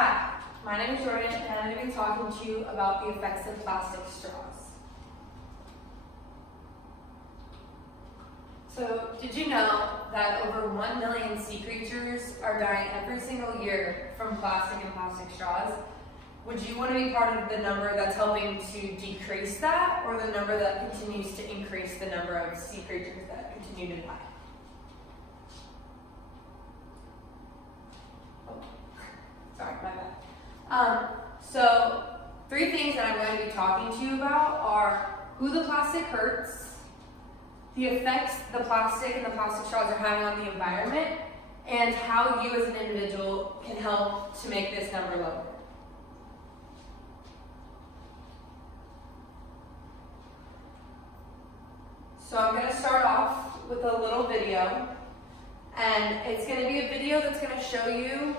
Hi, my name is Jordan and I'm going to be talking to you about the effects of plastic straws. So, did you know that over 1 million sea creatures are dying every single year from plastic and plastic straws? Would you want to be part of the number that's helping to decrease that, or the number that continues to increase the number of sea creatures that continue to die? Sorry, my bad. So, 3 things that I'm going to be talking to you about are who the plastic hurts, the effects the plastic and the plastic straws are having on the environment, and how you as an individual can help to make this number lower. So I'm going to start off with a little video, and it's going to be a video that's going to show you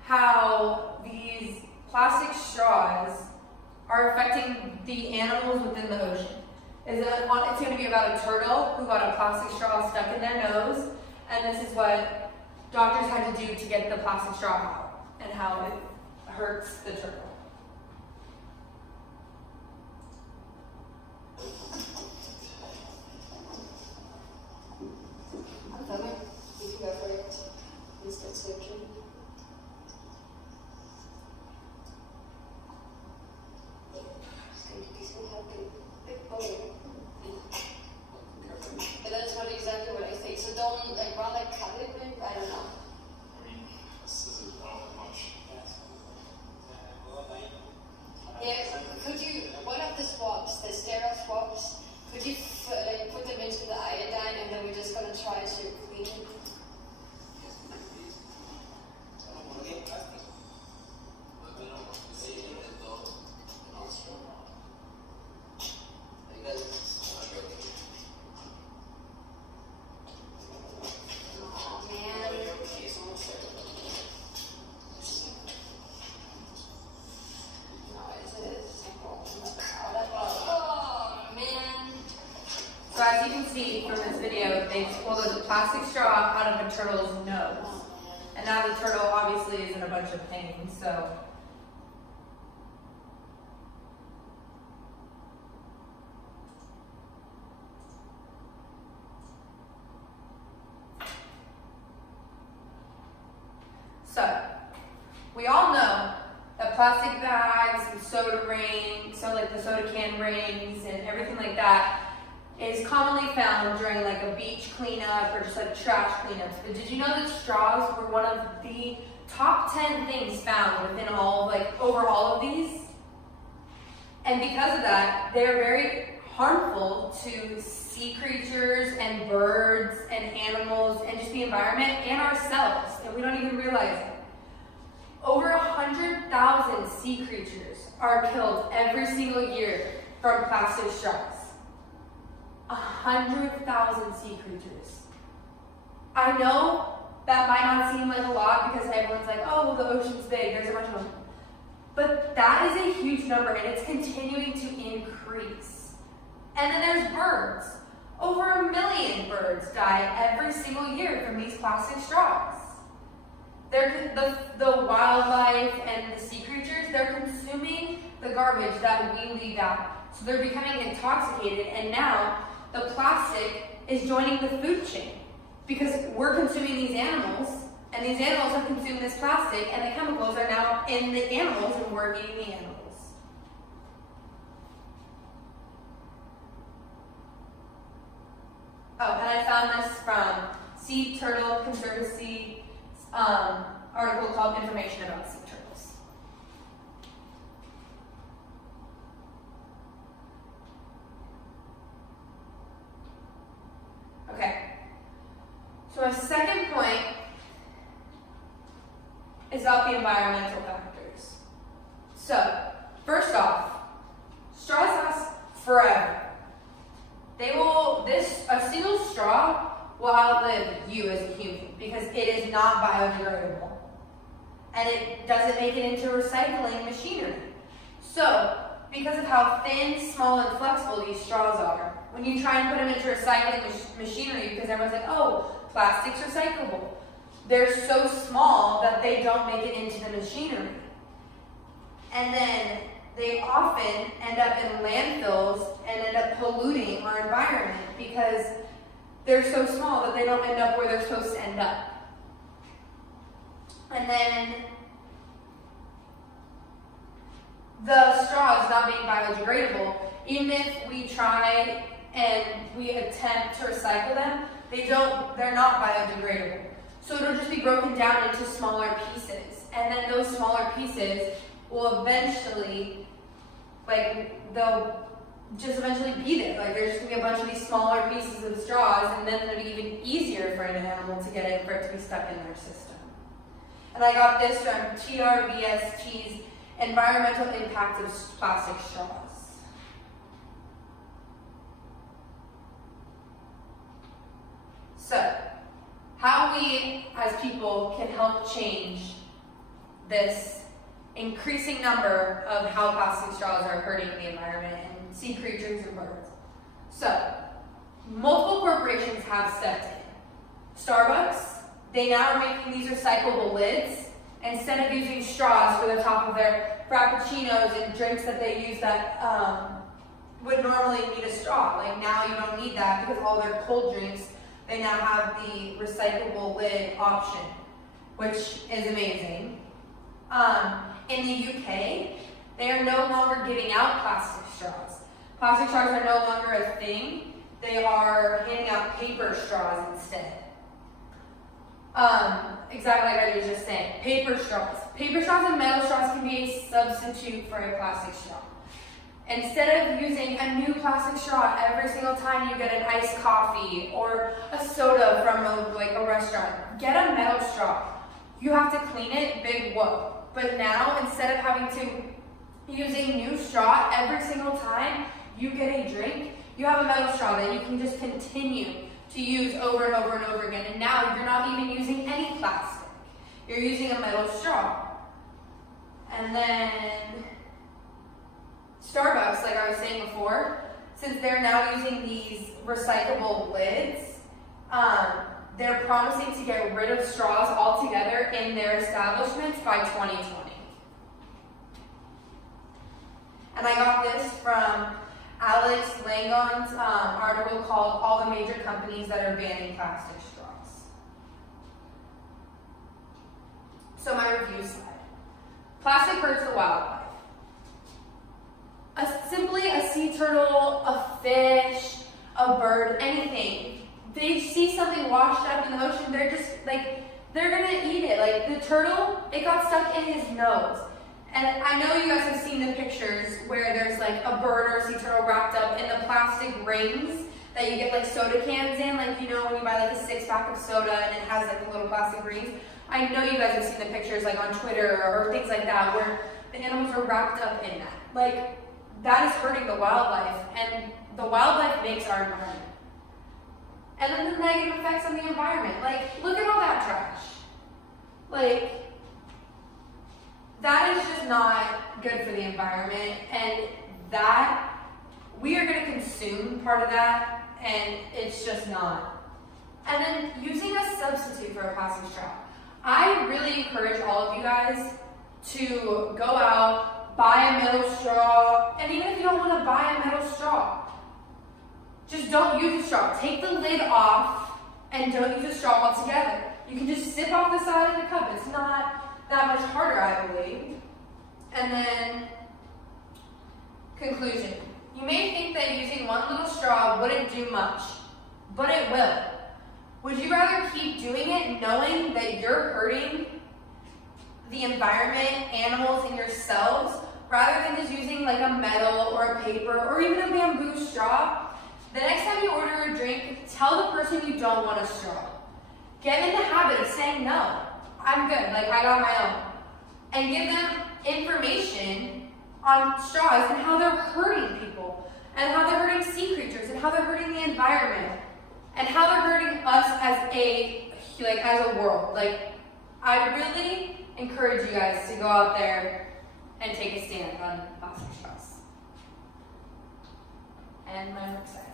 how these plastic straws are affecting the animals within the ocean. It's going to be about a turtle who got a plastic straw stuck in their nose, and this is what doctors had to do to get the plastic straw out, and how it hurts the turtle. You can go for it. Please get switching. This will help you. But that's not exactly what I think. So don't rather cut it. Maybe I don't know. I mean, this isn't all that much. Yeah. Could you one of the swabs, the sterile swabs? Could you put them into the iodine, and then we're just gonna try to clean it? So as you can see from this video, they pulled a plastic straw out of a turtle's nose. And now the turtle obviously is in a bunch of pain, so. So, we all know that plastic bags and soda rings, so like the soda can rings and everything like that, is commonly found during like a beach cleanup or just like trash cleanups. But did you know that straws were one of the top 10 things found within over all of these? And because of that, they're very harmful to sea creatures and birds and animals and just the environment and ourselves, and we don't even realize it. Over 100,000 sea creatures are killed every single year from plastic straws. 100,000 sea creatures. I know that might not seem like a lot because everyone's like, oh, well, the ocean's big, there's a bunch of them. But that is a huge number, and it's continuing to increase. And then there's birds. Over 1 million birds die every single year from these plastic straws. The wildlife and the sea creatures, they're consuming the garbage that we leave out. So they're becoming intoxicated, and now the plastic is joining the food chain because we're consuming these animals, and these animals have consumed this plastic, and the chemicals are now in the animals, and we're eating the animals. Oh, and I found this from Sea Turtle Conservancy article called Information About Sea Turtles. Okay, so our second point is about the environmental factors. So, first off, straws last forever. A single straw will outlive you as a human because it is not biodegradable. And it doesn't make it into recycling machinery. So, because of how thin, small, and flexible these straws are, when you try and put them into recycling machinery, because everyone's like, oh, plastic's recyclable. they're so small that they don't make it into the machinery. And then they often end up in landfills and end up polluting our environment because they're so small that they don't end up where they're supposed to end up. And then the straw is not being biodegradable. Even if we try and we attempt to recycle them, they're not biodegradable. So it'll just be broken down into smaller pieces. And then those smaller pieces will eventually, they'll just eventually be there. There's just gonna be a bunch of these smaller pieces of straws, and then it'll be even easier for an animal to get it, for it to be stuck in their system. And I got this from TRBST's Environmental Impact of Plastic Straws. So, how we as people can help change this increasing number of how plastic straws are hurting the environment and sea creatures and birds. So, multiple corporations have stepped in. Starbucks, they now are making these recyclable lids instead of using straws for the top of their frappuccinos and drinks that they use that would normally need a straw. Now you don't need that because all their cold drinks, they now have the recyclable lid option, which is amazing. In the UK, they are no longer giving out plastic straws. Plastic straws are no longer a thing. They are handing out paper straws instead. Exactly like I was just saying, paper straws. Paper straws and metal straws can be a substitute for a plastic straw. Instead of using a new plastic straw every single time you get an iced coffee or a soda from a restaurant, get a metal straw. You have to clean it, big whoop. But now, instead of having to use a new straw every single time you get a drink, you have a metal straw that you can just continue to use over and over and over again. And now you're not even using any plastic. You're using a metal straw. And then Starbucks, like I was saying before, since they're now using these recyclable lids, they're promising to get rid of straws altogether in their establishments by 2020. And I got this from Alex Langon's article called All the Major Companies That Are Banning Plastic Straws. So my review slide. Plastic hurts the wildlife. Simply a sea turtle, a fish, a bird, anything. They see something washed up in the ocean, they're just they're gonna eat it. The turtle, it got stuck in his nose. And I know you guys have seen the pictures where there's a bird or a sea turtle wrapped up in the plastic rings that you get soda cans in, when you buy a 6-pack of soda and it has the little plastic rings. I know you guys have seen the pictures on Twitter or things like that where the animals are wrapped up in that. That is hurting the wildlife, and the wildlife makes our environment. And then the negative effects on the environment. Look at all that trash. That is just not good for the environment, and that, we are going to consume part of that, and it's just not. And then using a substitute for a plastic straw. I really encourage all of you guys to go out, buy a metal straw, and even if you don't want to buy a metal straw, just don't use a straw. Take the lid off and don't use a straw altogether. You can just sip off the side of the cup. It's not that much harder, I believe. And then, conclusion. You may think that using one little straw wouldn't do much, but it will. Would you rather keep doing it knowing that you're hurting the environment, animals, and yourselves, rather than just using a metal or a paper or even a bamboo straw? The next time you order a drink, tell the person you don't want a straw. Get in the habit of saying no. I'm good, I got my own. And give them information on straws and how they're hurting people, and how they're hurting sea creatures, and how they're hurting the environment, and how they're hurting us as a world. I really encourage you guys to go out there and take a stand on plastic straws. And my work site.